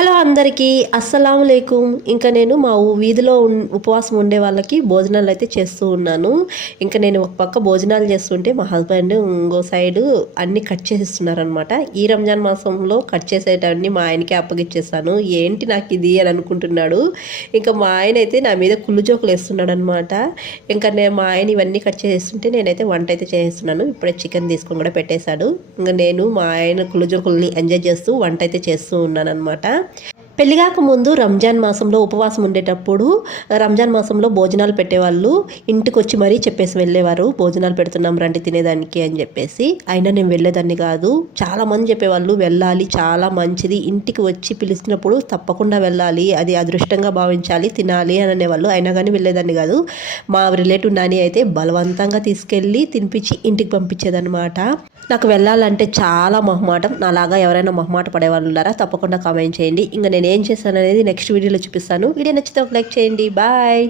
Hello అందరికీ అస్సలాములేకుం. ఇంకా నేను మా వీధిలో ఉపవాసం ఉండే వాళ్ళకి భోజనాలు అయితే చేస్తూ ఉన్నాను. ఇంకా నేను ఒక పక్క భోజనాలు చేస్తుంటే మా హస్బెండ్ ఇంకో సైడు అన్నీ కట్ చేసేస్తున్నారనమాట. ఈ రంజాన్ మాసంలో కట్ చేసేటన్నీ మా ఆయనకే అప్పగిచ్చేసాను. ఏంటి నాకు ఇది అని అనుకుంటున్నాడు. ఇంకా మా ఆయన అయితే నా మీద కుళ్ళు జోకులు వేస్తున్నాడు అనమాట. ఇంకా మా ఆయన ఇవన్నీ కట్ చేసేస్తుంటే నేనైతే వంట అయితే చేస్తున్నాను. ఇప్పుడే చికెన్ తీసుకొని కూడా పెట్టేశాడు. ఇంకా నేను మా ఆయన కుళ్ళు జోకుల్ని ఎంజాయ్ చేస్తూ వంట అయితే చేస్తూ ఉన్నాను అనమాట. పెళ్ళిగాక ముందు రంజాన్ మాసంలో ఉపవాసం ఉండేటప్పుడు రంజాన్ మాసంలో భోజనాలు పెట్టేవాళ్ళు ఇంటికి వచ్చి మరీ చెప్పేసి వెళ్ళేవారు, భోజనాలు పెడుతున్నాం రండి తినేదానికి అని చెప్పేసి. అయినా నేను వెళ్ళేదాన్ని కాదు. చాలామంది చెప్పేవాళ్ళు వెళ్ళాలి, చాలా మంచిది, ఇంటికి వచ్చి పిలిచినప్పుడు తప్పకుండా వెళ్ళాలి, అది అదృష్టంగా భావించాలి, తినాలి అని అనేవాళ్ళు. అయినా కానీ వెళ్ళేదాన్ని కాదు. మా రిలేటివ్ నాని అయితే బలవంతంగా తీసుకెళ్ళి తినిపించి ఇంటికి పంపించేదన్నమాట. నాకు వెళ్ళాలంటే చాలా మొహమాటం. నాలాగా ఎవరైనా మొహమాట పడేవాళ్ళు ఉన్నారా? తప్పకుండా కామెంట్ చేయండి. ఇంకా నేను ఏం చేశాను అనేది నెక్స్ట్ వీడియోలో చూపిస్తాను. వీడియో నచ్చితే ఒక లైక్ చేయండి. బాయ్.